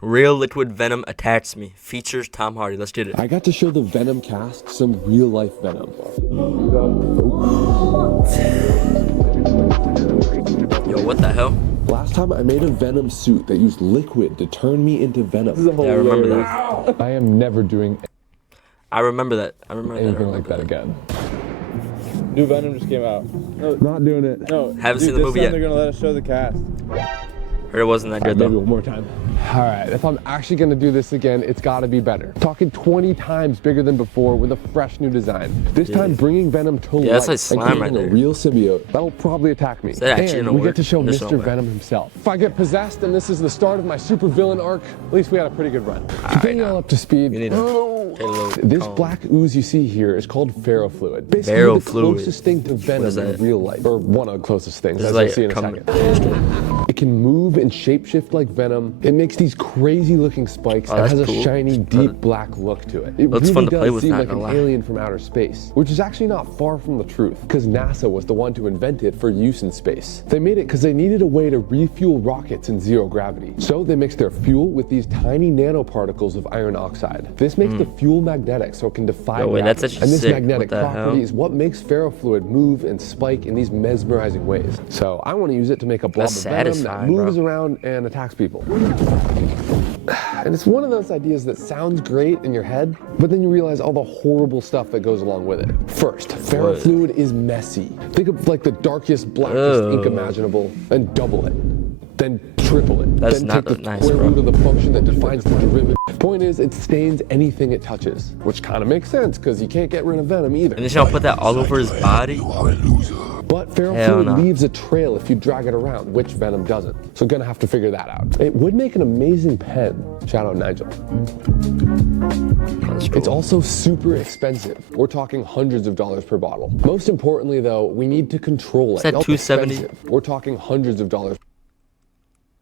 Real liquid venom attacks me. Features Tom Hardy. Let's get it. I got to show the Venom cast some real life Venom. Yo, what the hell? Last time I made a Venom suit that used liquid to turn me into Venom. Yeah, I remember that. I am never doing I remember that. I remember anything like that again. New Venom just came out. No, not doing it. No, haven't seen the movie yet. They're gonna let us show the cast. Heard it wasn't that good though. Maybe one more time. All right, if I'm actually gonna do this again, it's gotta be better. Talking 20 times bigger than before with a fresh new design. This time bringing Venom to life that's like slime and right creating there. a real symbiote. That'll probably attack me. Is that actually and gonna we work? get to show This Mr. don't work. Venom himself. If I get possessed and this is the start of my super villain arc, at least we had a pretty good run. To bring you all up to speed, You need to take a little this calm. black ooze you see here is called ferrofluid. Basically the Ferrofluid. closest thing to Venom is that? in real life. Or one of the closest things, This as is you'll see in a second. It can move and shapeshift like Venom. It makes these crazy looking spikes and that's has a cool. shiny, deep black look to it. It Looks really fun to play does with, seem not like an gonna lie. alien from outer space, which is actually not far from the truth, because NASA was the one to invent it for use in space. They made it because they needed a way to refuel rockets in zero gravity. So they mixed their fuel with these tiny nanoparticles of iron oxide. This makes the fuel magnetic so it can defy wait, that's gravity. actually And this sick. magnetic What the property hell? is what makes ferrofluid move and spike in these mesmerizing ways. So I want to use it to make a blob That's of venom that satisfying, moves bro. around and attacks people. And it's one of those ideas that sounds great in your head, but then you realize all the horrible stuff that goes along with it. First, ferrofluid is messy. Think of like the darkest, blackest ink imaginable, and double it. Then triple it. That's then not take the nice, square bro. root of the function that defines the derivative. Point is, it stains anything it touches, which kind of makes sense because you can't get rid of venom either. And then she'll put that all over his body. But Hell ferrofluid no. leaves a trail if you drag it around, which Venom doesn't. So gonna have to figure that out. It would make an amazing pen. Shout out Nigel. That's cool. It's also super expensive. We're talking hundreds of dollars per bottle. Most importantly though, we need to control it. Is that It's $270? expensive. We're talking hundreds of dollars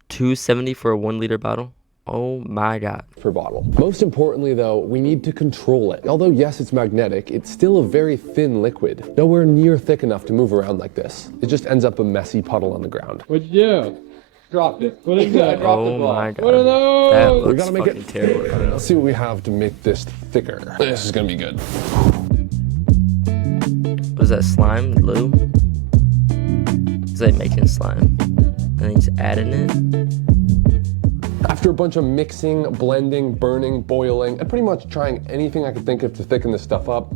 $270 for a 1 liter bottle. Oh my god. per bottle. Most importantly though, we need to control it. Although yes, it's magnetic, it's still a very thin liquid. Nowhere near thick enough to move around like this. It just ends up a messy puddle on the ground. What'd you do? Dropped it. What is that? Oh my god. What are those? That We looks gotta make fucking it terrible. Let's see what we have to make this thicker. This is gonna be good. Was that slime? Glue? He's like making slime. And he's adding it. After a bunch of mixing, blending, burning, boiling, and pretty much trying anything I could think of to thicken this stuff up.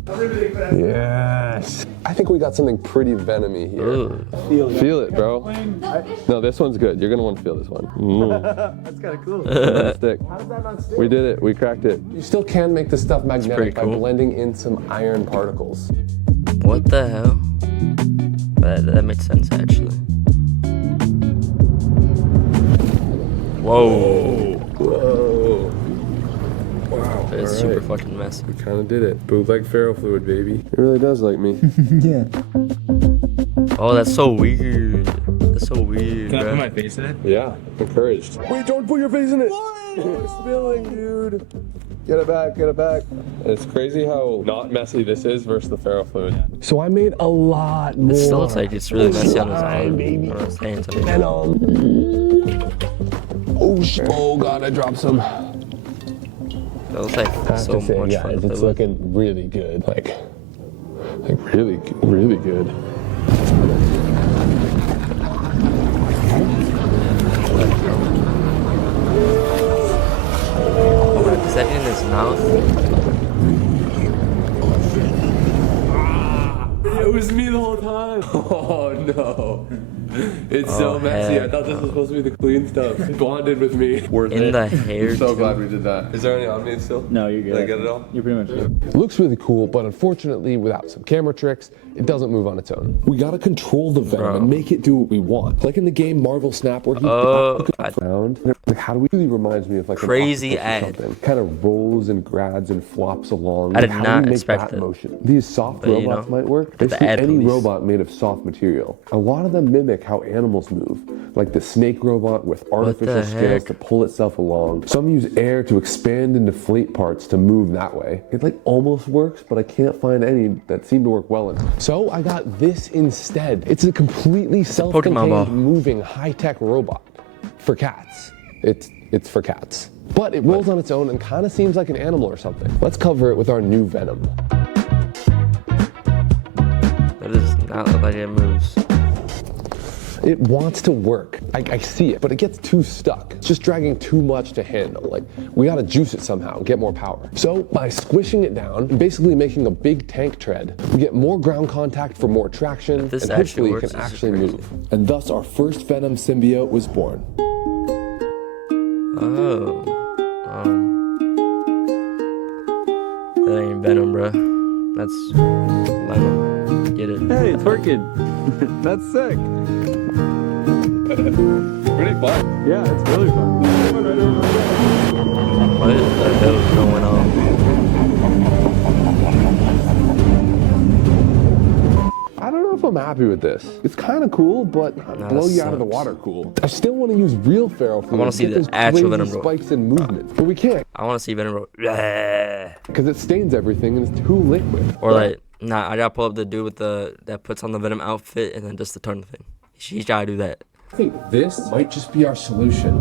Yes. I think we got something pretty venomy here. Ooh. Feel it, bro. No, this one's good. You're gonna want to feel this one. That's kind of cool. Stick. How does that not stick? We did it. We cracked it. You still can make this stuff magnetic pretty by cool. blending in some iron particles. What the hell? That makes sense actually. Whoa. Whoa. Wow. It's super fucking messy. We kind of did it. Bootleg ferrofluid, baby. It really does like me. Yeah. Oh, that's so weird. That's so weird, Can I put bro. my face in it? Yeah, encouraged. Wait, don't put your face in it. It's spilling, dude. Get it back, get it back. It's crazy how not messy this is versus the ferrofluid. So I made a lot more. It still looks like it's really messy on his Slime, arm. baby. Or his hands. I mean. Venom. Oh shit. Oh god, I dropped some. That looks like so much fun to play it's with. looking really good. Like really, really good. Oh, is that in his mouth? It was me the whole time. Oh no. It's so messy. I heck thought this was supposed to be the clean stuff. It bonded with me. Worth In it. the hair, I'm so too. glad we did that. Is there any on me still? No, you're good. Did I get it all? You're pretty much good. It looks really cool, but unfortunately, without some camera tricks, it doesn't move on its own. We gotta control the Venom and make it do what we want. Like in the game Marvel Snap, where he around. Like how do we really reminds me of like Crazy an ad. octopus or something. Kind of rolls and grabs and flops along. I did How do not we make expect that it. motion? These soft But, you robots know, might work. the Basically, ad any police. robot made of soft material. A lot of them mimic how animals move, like the snake robot with artificial the scales heck? to pull itself along. Some use air to expand and deflate parts to move that way. It like almost works, but I can't find any that seem to work well enough. So I got this instead. It's a completely Pokemon ball. self-contained moving high-tech robot for cats. It's for cats. But it rolls on its own and kind of seems like an animal or something. Let's cover it with our new Venom. That does not look like it moves. It wants to work. I see it, but it gets too stuck. It's just dragging too much to handle. Like, we gotta juice it somehow and get more power. So by squishing it down and basically making a big tank tread, we get more ground contact for more traction, and hopefully it can actually move. And thus our first Venom symbiote was born. Oh. That ain't Venom, bro. That's Venom. Get it? Hey, it's working. That's sick. Pretty fun. Yeah, it's really fun. What the hell is going on? I don't know if I'm happy with this. It's kind of cool, but blow you out of the water cool. I still want to use real ferro fluid. I want to see the actual Venom roll. Spikes and movement, but we can't. I want to see Venom roll. Because it stains everything and it's too liquid. Or like, nah, I gotta pull up the dude with that puts on the Venom outfit and then just the turn thing. He's gotta do that. I think this might just be our solution.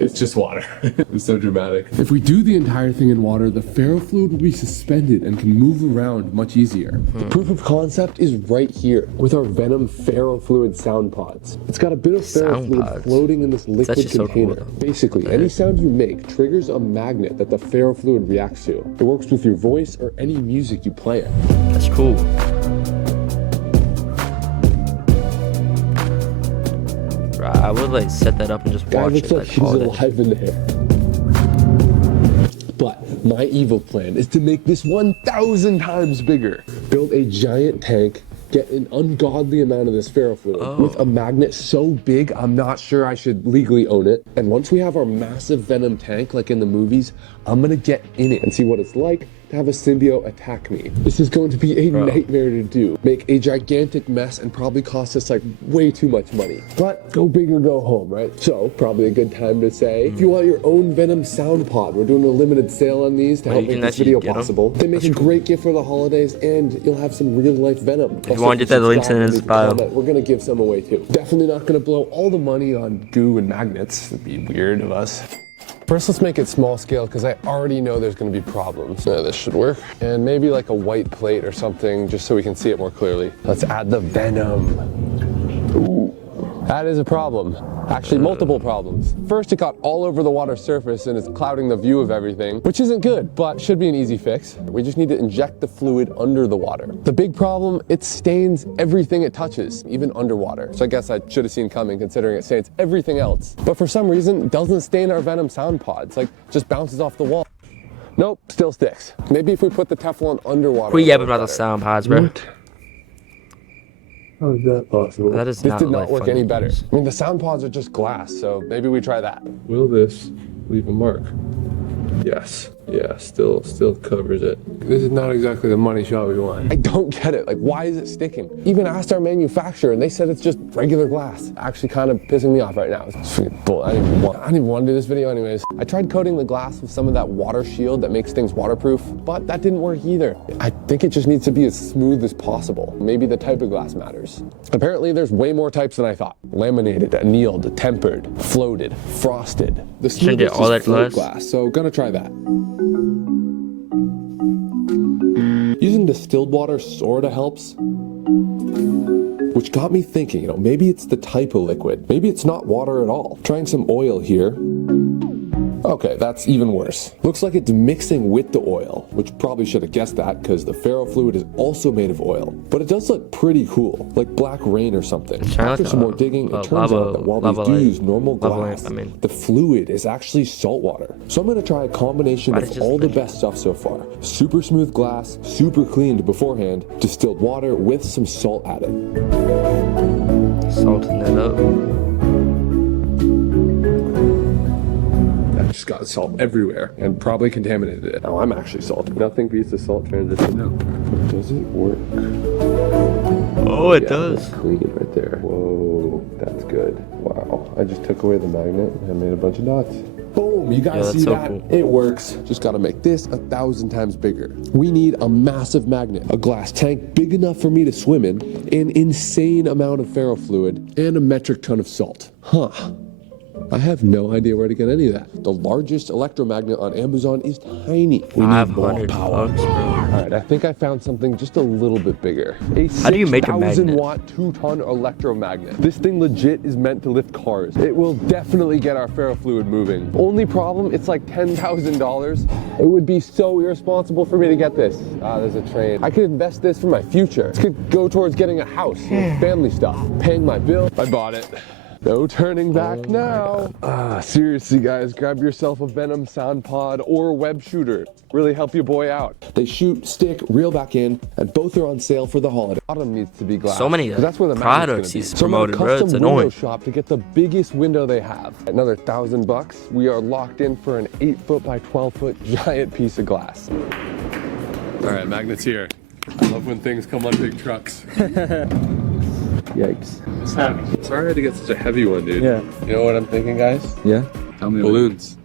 It's just water. It's so dramatic. If we do the entire thing in water, the ferro fluid will be suspended and can move around much easier. The proof of concept is right here with our Venom ferro fluid sound pods. It's got a bit of ferro fluid floating in this liquid container. So cool, basically, any sound you make triggers a magnet that the ferro fluid reacts to. It works with your voice or any music you play it. That's cool. I would like set that up and just watch it. Like he's alive in there. But my evil plan is to make this 1,000 times bigger. Build a giant tank, get an ungodly amount of this ferro fluid with a magnet so big I'm not sure I should legally own it. And once we have our massive Venom tank like in the movies, I'm gonna get in it and see what it's like to have a symbiote attack me. This is going to be a nightmare to do. Make a gigantic mess and probably cost us like way too much money. But go big or go home, right? So probably a good time to say, if you want your own Venom sound pod, we're doing a limited sale on these to help make this video possible. They make a great gift for the holidays and you'll have some real life Venom. If you want to get that, the link's in his bio. We're gonna give some away too. Definitely not gonna blow all the money on goo and magnets. It'd be weird of us. First, let's make it small scale because I already know there's going to be problems. This should work. And maybe like a white plate or something just so we can see it more clearly. Let's add the Venom. Ooh, that is a problem. Actually, multiple problems. First, it got all over the water surface and is clouding the view of everything, which isn't good, but should be an easy fix. We just need to inject the fluid under the water. The big problem, it stains everything it touches, even underwater. So I guess I should have seen coming considering it stains everything else. But for some reason, it doesn't stain our Venom sound pods, like just bounces off the wall. Nope, still sticks. Maybe if we put the Teflon underwater. Quit yapping about the sound pods, bro. What? How is that possible? That is this not did not work any better. News. I mean, the sound pods are just glass, so maybe we try that. Will this leave a mark? Yes. Yeah, still covers it. This is not exactly the money shot we want. I don't get it. Like, why is it sticking? Even asked our manufacturer, and they said it's just regular glass. Actually, kind of pissing me off right now. It's freaking bull. I didn't even want to do this video anyways. I tried coating the glass with some of that water shield that makes things waterproof, but that didn't work either. I think it just needs to be as smooth as possible. Maybe the type of glass matters. Apparently, there's way more types than I thought. Laminated, annealed, tempered, floated, frosted. The smoothest is float glass, so gonna try that. Using distilled water sorta helps, which got me thinking, maybe it's the type of liquid. Maybe it's not water at all. Trying some oil here. Okay, that's even worse. Looks like it's mixing with the oil, which probably should have guessed that because the ferro fluid is also made of oil. But it does look pretty cool, like black rain or something. After some more digging, it turns out that while these do use normal glass, the fluid is actually salt water. So I'm gonna try a combination of all the best stuff so far. Super smooth glass, super cleaned beforehand, distilled water with some salt added. Salting it up. Just got salt everywhere and probably contaminated it. Now I'm actually salty. Nothing beats the salt transition. No. Does it work? Oh, it does. Clean right there. Whoa, that's good. Wow. I just took away the magnet and made a bunch of dots. Boom, you guys see that? Cool. It works. Just gotta make this 1,000 times bigger. We need a massive magnet, a glass tank big enough for me to swim in, an insane amount of ferro fluid, and a metric ton of salt. Huh. I have no idea where to get any of that. The largest electromagnet on Amazon is tiny. We need more 500 power. bucks, bro. All right, I think I found something just a little bit bigger. A How do you make a 6,000 magnet? watt 2-ton electromagnet. This thing legit is meant to lift cars. It will definitely get our ferrofluid moving. Only problem, it's like $10,000. It would be so irresponsible for me to get this. Ah, there's a train. I could invest this for my future. This could go towards getting a house, family stuff, paying my bill. I bought it. No turning back now. Seriously guys, grab yourself a Venom sound pod or a web shooter. Really help your boy out. They shoot, stick, reel back in, and both are on sale for the holiday. Bottom needs to be glass. So many 'cause that's where the products magnet's gonna he's be. So I'm at a promoting, bro. It's custom window annoying. shop to get the biggest window they have. Another $1,000. We are locked in for an 8-foot by 12-foot giant piece of glass. All right, magnets here. I love when things come on big trucks. Yikes. It's heavy. Sorry I had to get such a heavy one, dude. Yeah. You know what I'm thinking, guys? Yeah? Tell me. Balloons.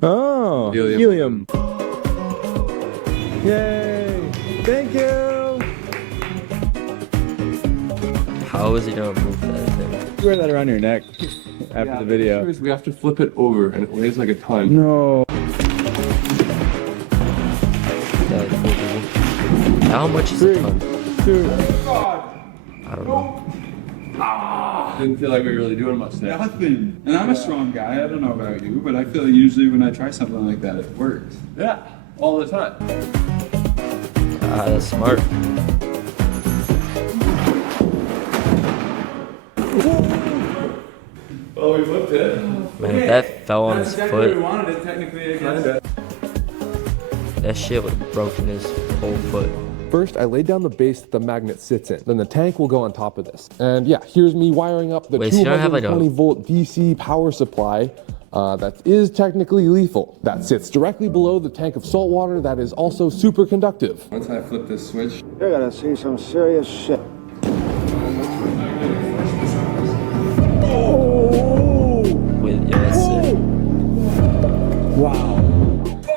Oh, Helium. Yay! Thank you! How is he gonna move that thing? Wear that around your neck after the video. We have to flip it over and it weighs like a ton. No. That cool, dude. How much is it? 2. I don't know. Didn't feel like we were really doing much there. Nothing. And I'm a strong guy. I don't know about you, but I feel like usually when I try something like that, it works. Yeah, all the time. Ah, that's smart. Oh, we flipped it. Man, if that fell on his foot, wanted it. Technically, I guess. that shit would have broken his whole foot. First, I laid down the base that the magnet sits in. Then the tank will go on top of this. And yeah, here's me wiring up the Wait, so you don't have, like, 220 volt DC power supply that is technically lethal. That sits directly below the tank of salt water that is also super conductive. Once I flip this switch, You're gonna see some serious shit. With yeah, that's it. Wow.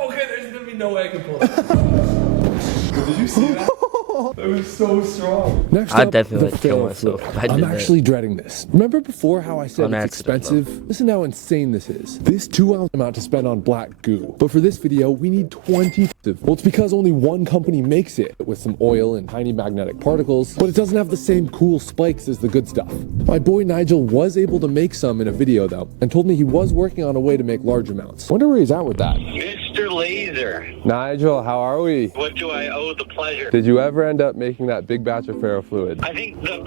okay, there's gonna be no way I can pull it. Did you see that? It was so strong. Next I'd up, definitely the kill ferrofluid. myself if I did I'm that. actually dreading this. Remember before how I said On it's accident, expensive? Listen how insane this is. This 2-ounce amount to spend on black goo. But for this video, we need 20. Well, it's because only one company makes it with some oil and tiny magnetic particles, but it doesn't have the same cool spikes as the good stuff. My boy Nigel was able to make some in a video though, and told me he was working on a way to make large amounts. Wonder where he's at with that. Mr. Laser, Nigel, how are we? what do I owe the pleasure? Did you ever end up making that big batch of ferrofluid? I think the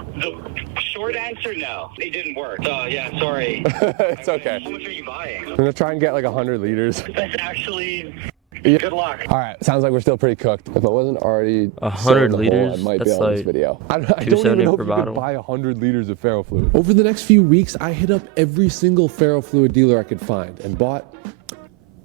short answer, no. It didn't work. So, yeah, sorry. It's okay. How much are you buying? I'm gonna try and get like 100 liters. That's actually... Yeah. Good luck. All right, sounds like we're still pretty cooked. If I wasn't already 100 so in the hole, liters? I might be That's on this like video. I don't even $2.70 know if per you bottle. could buy 100 liters of ferrofluid. Over the next few weeks, I hit up every single ferrofluid dealer I could find and bought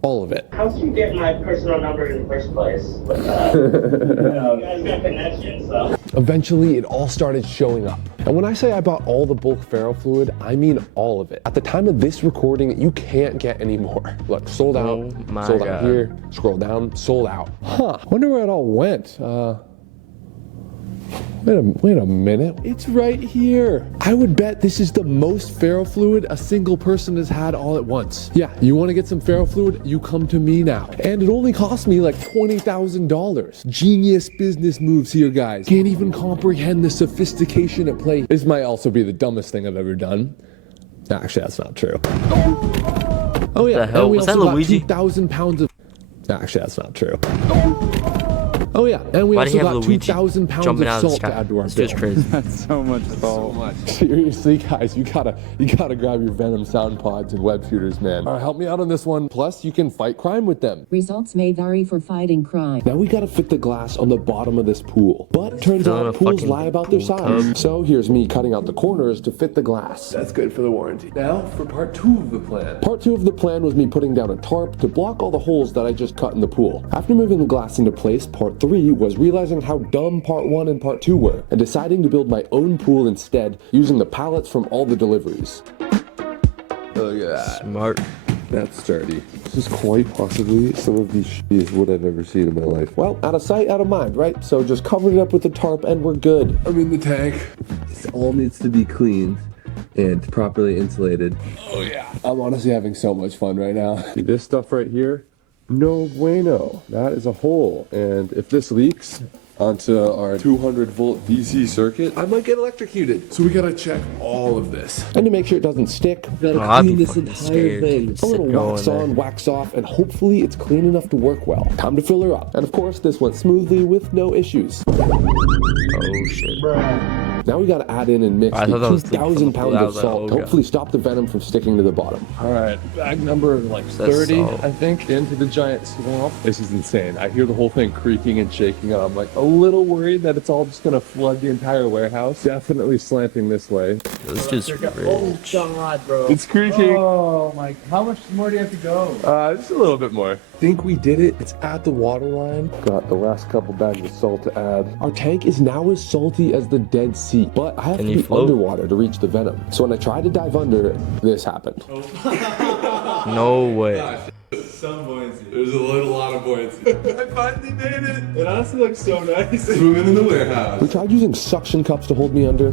all of it. How'd you get my personal number in the first place? You guys got connections, so. Eventually, it all started showing up. And when I say I bought all the bulk ferrofluid, I mean all of it. At the time of this recording, you can't get any more. Look, sold out, Oh my sold out God. here, scroll down, sold out. Huh, wonder where it all went. Wait a minute. It's right here. I would bet this is the most ferrofluid a single person has had all at once. Yeah, you want to get some ferrofluid? You come to me now. And it only cost me like $20,000. Genius business moves here, guys. Can't even comprehend the sophistication at play. This might also be the dumbest thing I've ever done. Actually, that's not true. Oh yeah, The hell? and we Was that also got Luigi? 2,000 pounds of... Actually, that's not true. Oh yeah, and we Why do also you have got Luigi 2,000 pounds jumping of out of the salt to sky? add to our It's bill. just crazy. That's so much salt. Seriously, guys, you gotta grab your Venom sound pods and web shooters, man. Help me out on this one. Plus, you can fight crime with them. Results may vary for fighting crime. Now we gotta fit the glass on the bottom of this pool. But turns Fill in out a pools fucking lie about their pool size. tub. So here's me cutting out the corners to fit the glass. That's good for the warranty. Now for part 2 of the plan. Part 2 of the plan was me putting down a tarp to block all the holes that I just cut in the pool. After moving the glass into place, part 3 was realizing how dumb part 1 and part 2 were, and deciding to build my own pool instead, using the pallets from all the deliveries. Look at that. Smart. That's sturdy. This is quite possibly some of the shittiest wood I've ever seen in my life. Well, out of sight, out of mind, right? So just covered it up with the tarp and we're good. I'm in the tank. This all needs to be cleaned. and properly insulated. Oh yeah. I'm honestly having so much fun right now. This stuff right here, no bueno. That is a hole, and if this leaks onto our 200 volt DC circuit, I might get electrocuted. So we gotta check all of this. And to make sure it doesn't stick, Oh, I'd be fucking scared. a little Go wax in there. on, wax off, and hopefully it's clean enough to work well. Time to fill her up. And of course, this went smoothly with no issues. Oh shit. Now we gotta add in and mix I thought that the was the 2,000 pounds I of was like, salt oh, to God. hopefully stop the venom from sticking to the bottom. All right, bag number like That's 30, salt. I think, into the giant swamp. This is insane. I hear the whole thing creaking and shaking, and I'm like a little worried that it's all just gonna flood the entire warehouse. Definitely slanting this way. This is rich. God, bro. It's creaking. Oh my, how much more do you have to go? Just a little bit more. Think we did it. It's at the water line. Got the last couple bags of salt to add. Our tank is now as salty as the Dead Sea, but I have Can to you be float? underwater to reach the venom. So when I tried to dive under, this happened. No way. Some buoyancy. There's a lot of buoyancy. I finally made it. It honestly looks so nice. Swimming in the warehouse. We tried using suction cups to hold me under.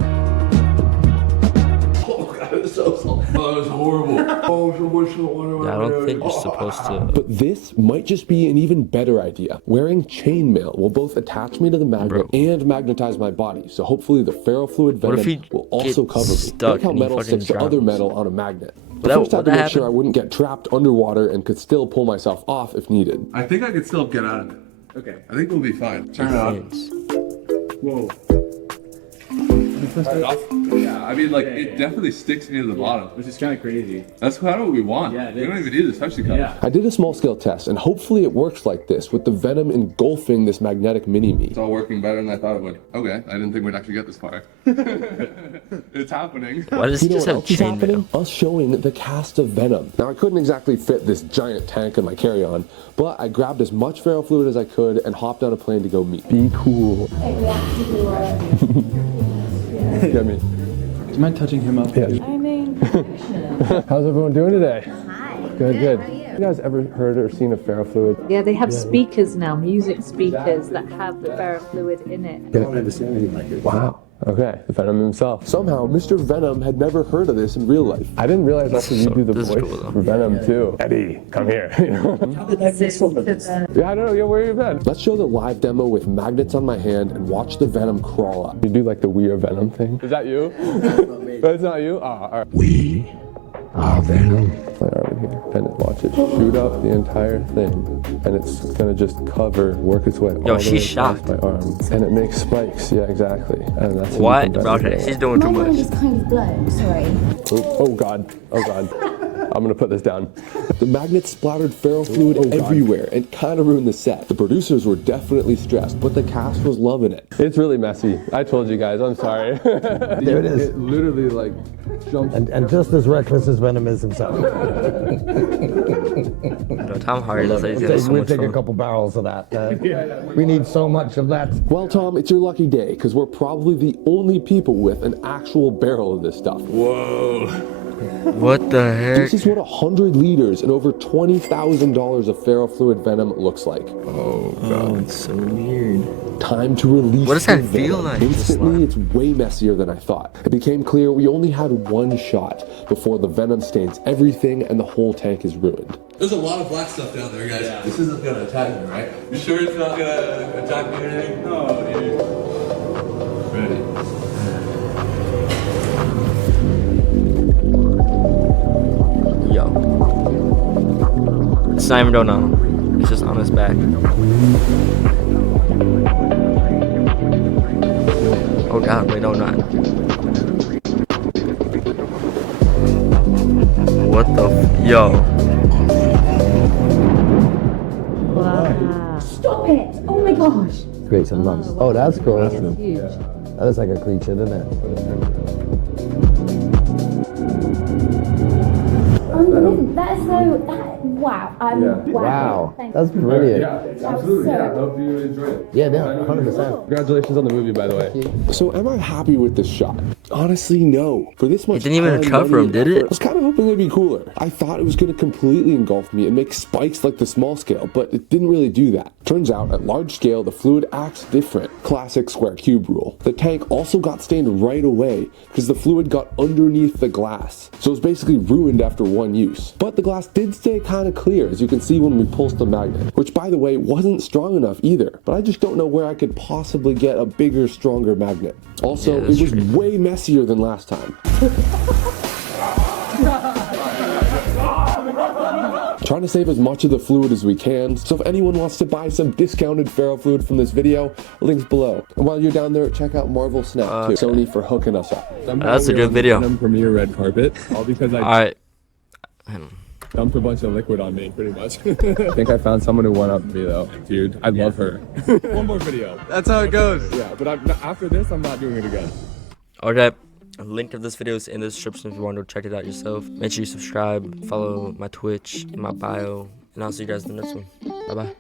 Oh god, it was so salty. Oh, that was horrible. Oh, so much water. Yeah, I don't think you're supposed to. But this might just be an even better idea. Wearing chainmail will both attach me to the magnet and magnetize my body, so hopefully the ferrofluid What if venom he will also gets cover me. stuck Like how and he metal fucking sticks to other drowns? metal on a magnet. Would But first I that had to make sure I happen? wouldn't get trapped underwater and could still pull myself off if needed. I think I could still get out of it. Okay. I think we'll be fine. Turn it on. Whoa. Turn it off? Yeah, I mean, like, it definitely sticks me to the bottom. Which is kind of crazy. That's kind of what we want. Yeah, it we don't is. even need the suction cup. Yeah. I did a small scale test, and hopefully it works like this, with the venom engulfing this magnetic mini-me. It's all working better than I thought it would. Okay, I didn't think we'd actually get this far. It's happening. Why does it You know just what have else is happening? chainmail? Us showing the cast of venom. Now I couldn't exactly fit this giant tank in my carry-on, but I grabbed as much ferrofluid as I could and hopped on a plane to go meet. Be cool. Get me. Do you mind touching him up? Yeah. I mean, How's everyone doing today? hi. Good, good. How are you? You guys ever heard or seen of ferrofluid? Yeah, they have speakers now, music speakers that have the ferrofluid in it. Wow. Okay, the Venom himself. Somehow, Mr. Venom had never heard of this in real life. I didn't realize also you do the this is voice cool, though. for Venom too. Eddie, come here. Yeah, I don't know. Yeah, where you been? Let's show the live demo with magnets on my hand and watch the Venom crawl up. You do like the We Are Venom thing? Is that you? That's not you? Ah, all right. We are Venom. Play over here and watch it shoot up the entire thing, and it's gonna just work its way all the way she's across shocked. my arm, and it makes spikes. Yeah, exactly. And that's What? even better. Okay, she's doing too My mind much. is kind of blown, sorry. Oh god. Oh god. I'm gonna put this down. The magnets splattered ferrofluid everywhere and kind of ruined the set. The producers were definitely stressed, but the cast was loving it. It's really messy. I told you guys. I'm sorry. There it is. It literally like jumps. And just as reckless as Venom is himself. No, Tom Hardy looks like he's having so We'll much take a fun. couple barrels of that. We need so much of that. Well, Tom, it's your lucky day because we're probably the only people with an actual barrel of this stuff. Whoa. What the heck? This is what 100 liters and over $20,000 of ferrofluid venom looks like. Oh, it's so weird. Time to release What does that the feel venom. like, just Instantly, like- it's way messier than I thought. It became clear we only had one shot before the venom stains everything and the whole tank is ruined. There's a lot of black stuff down there, guys. This isn't gonna attack me, right? You sure it's not gonna attack me or anything? No, dude. Ready. Yo. It's not even Dono. It's just on his back. Oh god, wait, no, not. What the yo. Wow. Stop it! Oh my gosh! Create some lumps. Oh, that's cool. That's huge. That is like a creature, doesn't it? Unbelievable. That is so. Wow. Wow. That's brilliant. Yeah, absolutely. Yeah, I hope you enjoy it. Yeah, 100%. Congratulations on the movie, by the way. So am I happy with this shot? Honestly, no. For this much It didn't even time, cover money, him, did and it? effort, I was kind of hoping it'd be cooler. I thought it was going to completely engulf me and make spikes like the small scale, but it didn't really do that. Turns out, at large scale, the fluid acts different. Classic square cube rule. The tank also got stained right away because the fluid got underneath the glass. So it was basically ruined after one use. But the glass did stay kind of clear, as you can see when we pulsed the magnet, which by the way wasn't strong enough either. But I just don't know where I could possibly get a bigger, stronger magnet. Also, Yeah, it was way messier than last time. Trying to save as much of the fluid as we can, so if anyone wants to buy some discounted ferrofluid from this video, links below. And while you're down there, check out Marvel Snap too. Sony for hooking us up. That's a good video. Venom premiere red carpet, all because I Alright. dumped a bunch of liquid on me, pretty much. I think I found someone who won up me though. Dude, I love her. One more video. That's how it goes. Yeah, but after this, I'm not doing it again. Okay. A link of this video is in the description if you want to check it out yourself. Make sure you subscribe, follow my Twitch in my bio, and I'll see you guys in the next one. Bye bye.